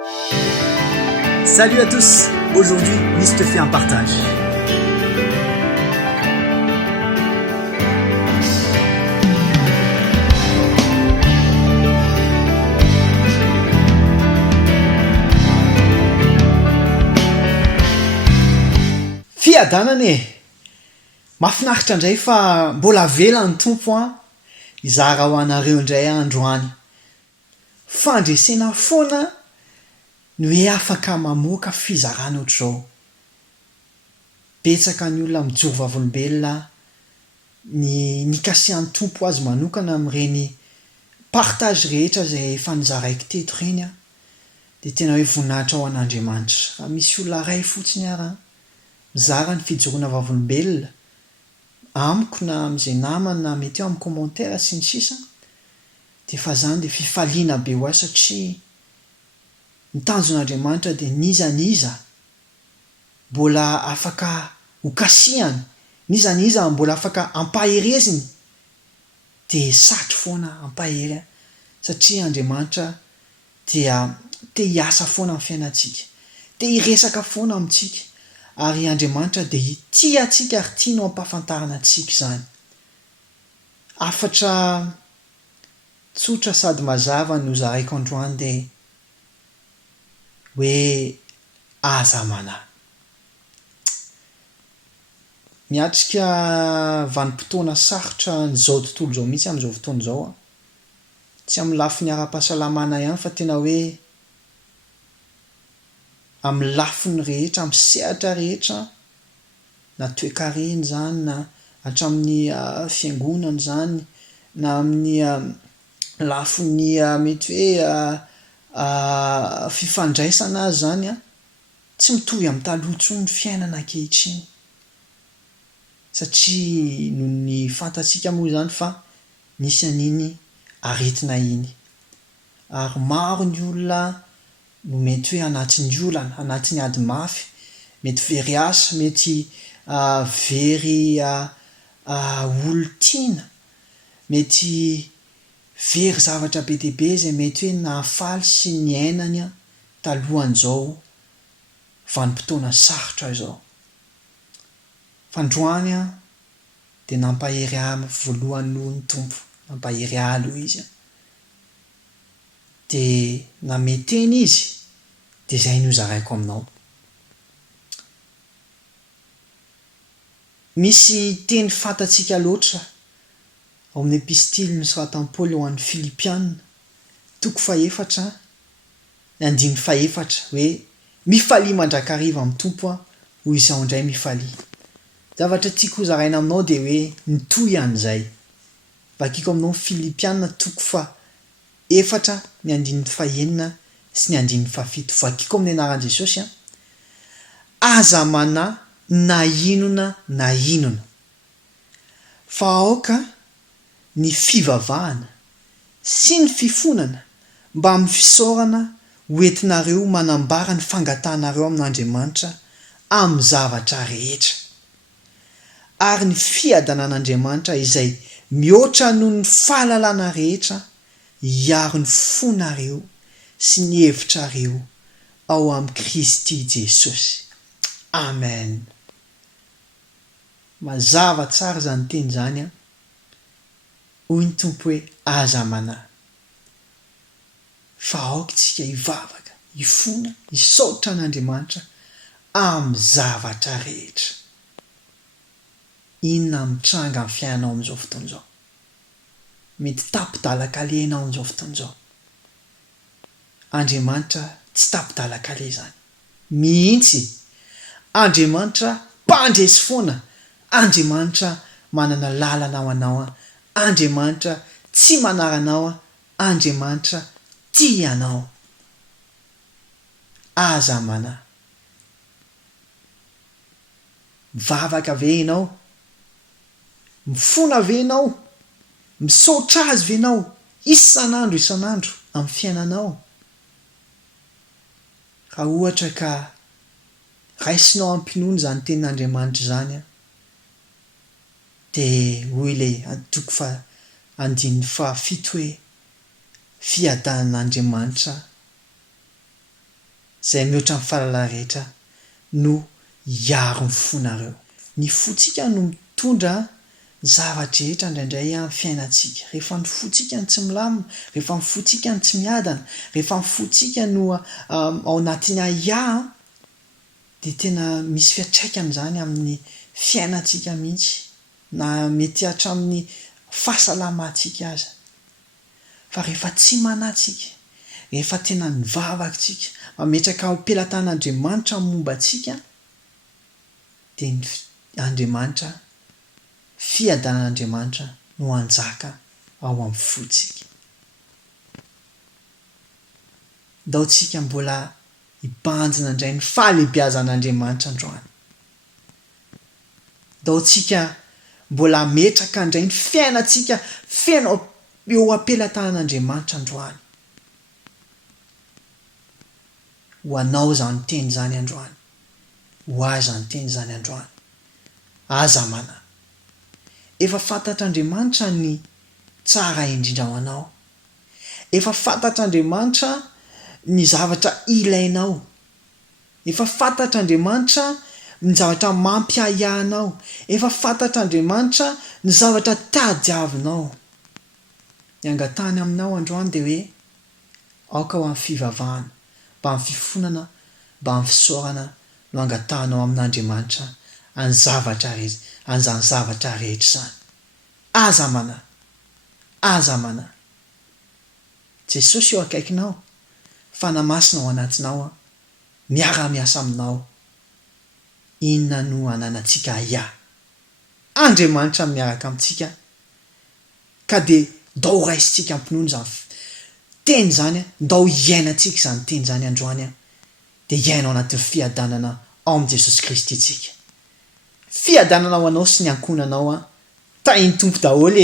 Salut à tous, aujourd'hui Nice te fait un partage. Fiadanane, mahafinaritra indray fa mbola vela ny tompo hizara ho anareo indray androany. Fandresena foana no hoe afaka mamoaka fizarana ohatr'izao. Betsaka ny olona mijoro vavolombelona ny kasihan'ny tompo azy manokana amin'ireny partage rehetra izay efa nizaraiko teto ireny dia tena hoe voninahitra ho an'Andriamanitra. Raha misy olona iray fotsiny ary mizara ny fijoroana vavolombelona amiko na amin'izay namana na mety eo amin'ny commentaire sy ny sisa dia fa izany dia fifaliana be ho azy satria ny tanjon'Andriamanitra dia nizaniza mbola afaka hokasihany, nizaniza mbola afaka ampahereziny dia satry foana ampahery satria Andriamanitra dia te hiasa foana amin'ny fiainantsika, te hiresaka foana amintsika ary Andriamanitra dia tia antsika ary tia no ampahafantarana antsika izany. Afatra tsotra sady mazava no zaraiko androany dia hoe aza manahy. Miatrika vanim-potoana sarotra n'izao tontolo izao mihitsy amin'izao fotoana izao tsy amin'ny lafiny ara-pahasalamana ihany fa tena hoe amin'ny lafiny rehetra, amin'ny sehatra rehetra, na toe-karena izany na hatramin'ny fiangonana izany na amin'ny lafiny mety hoe fifandraisana azy izany tsy mitovy amin'ny taloha intsony ny fiainana ankehitriny satria noho ny fantatsika moa izany fa nisy an'iny aretina iny ary maro ny olona no mety hoe anatin'ny olana, anatin'ny ady mafy, mety very asa, mety very olon-tiana, mety very zavatra be dia be izay mety hoe nahafaly sy ny ainany talohan'izao vanim-potoana sarotra izao. Fandroany dia nampahery voalohany aloha ny tompo, nampahery aloha izy dia nameteny izy dia izay no zaraiko aminao. Misy teny fantatsika loatra ao amin'ny epistily nosoratan'i Paoly ho an'ny Filipianina 4:4 hoe mifalia mandrakariva amin'ny tompo hoy izaho indray mifalia. Zavatra tiako ho zaraina aminao dia hoe nitohy an'izay. Vakiako aminao Filipianina 4:4 sy 5. Vakiako amin'ny anaran'i Jesosy aza manahy na inona na inona fa aoka ny fivavahana sy ny fifonana mba amin'ny fisaorana hoentinareo manambara ny fangatanareo amin'Andriamanitra amin'ny zavatra rehetra ary ny fiadanan'Andriamanitra izay mihoatra noho ny fahalalana rehetra hiaro ny fonareo sy ny hevitrareo ao amin'ny Kristy Jesosy. Amen. Mazava tsara izany teny izany hoy ny tompo hoe aza manahy fa aoka isika hivavaka, hifona, hisaotra an'Andriamanitra amin'ny zavatra rehetra. Inona mitranga amin'ny fiainanao amin'izao fotoana izao? Mety tapidala-kale ianao amin'izao fotoana izao. Andriamanitra tsy tapidala-kale izany mihitsy. Andriamanitra mpandresy foana. Andriamanitra manana lalana ho anao. Andriamanitra tsy manaranao. Andriamanitra tia anao. Aza manahy. Mivavaka ve ianao? Mifona ve ianao? Misaotra azy ve ianao? Isan'andro amin'ny fiainanao? Raha ohatra ka raisinao ampinono izany tenin'Andriamanitra izany dia hoy ilay antoko 7 hoe fiadanan'Andriamanitra izay mihoatra amin'ny fahalalana rehetra no hiaro ny fonareo. Ny fotsika no mitondra zavatra rehetra indraindray amin'ny fiainantsika. Rehefa ny fotsika ny tsy milamina, rehefa ny fotsika ny tsy miadana, rehefa ny fotsika no ao anatin'ny ahiah dia tena misy fiantraikany izany amin'ny fiainantsika mihitsy, na mety hatramin'ny fahasalamantsika aza. Fa rehefa tsy manatsika, rehefa tena nivavakantsika, mametraka ho pelantan'Andriamanitra momba antsika, dia ny Andriamanitra, fiadanan'Andriamanitra no hanjaka ao amin'ny fotsika. Daontsika mbola hibanjina indray ny fahalehibiazan'Andriamanitra androany. Daontsika mbola metraka indray ny fiainantsika feno eo am-pelantanan'Andriamanitra androany. Ho anao izany teny izany androany. Ho ahy izany teny izany androany. Aza mana. Efa fantatr'Andriamanitra ny tsara indrindra ho anao. Efa fantatr'Andriamanitra ny zavatra ilainao. Efa fantatr'Andriamanitra ny zavatra mampiahiahinao. Efa fantatr'Andriamanitra ny zavatra tadiavinao. Ny angatahany aminao androany dia hoe aoka ho amin'ny fivavahana, mba amin'ny fifonana, mba amin'ny fisaorana no angatahanao amin'Andriamanitra an'izany zavatra rehetra izany. Aza mana. Aza mana. Jesosy eo akaikinao, fanamasina ao anatinao, miara-miasa aminao. Inona no ananantsika ahiah? Andriamanitra miaraka amintsika, ka dia ndao raisitsika ampinono izany teny izany, ndao hiainantsika izany teny izany androany, dia hiainao anatin'ny fiadanana ao amin'i Jesosy Kristy itsika. Fiadanana ho anao sy ny ankonanao, tahiny tompo daholo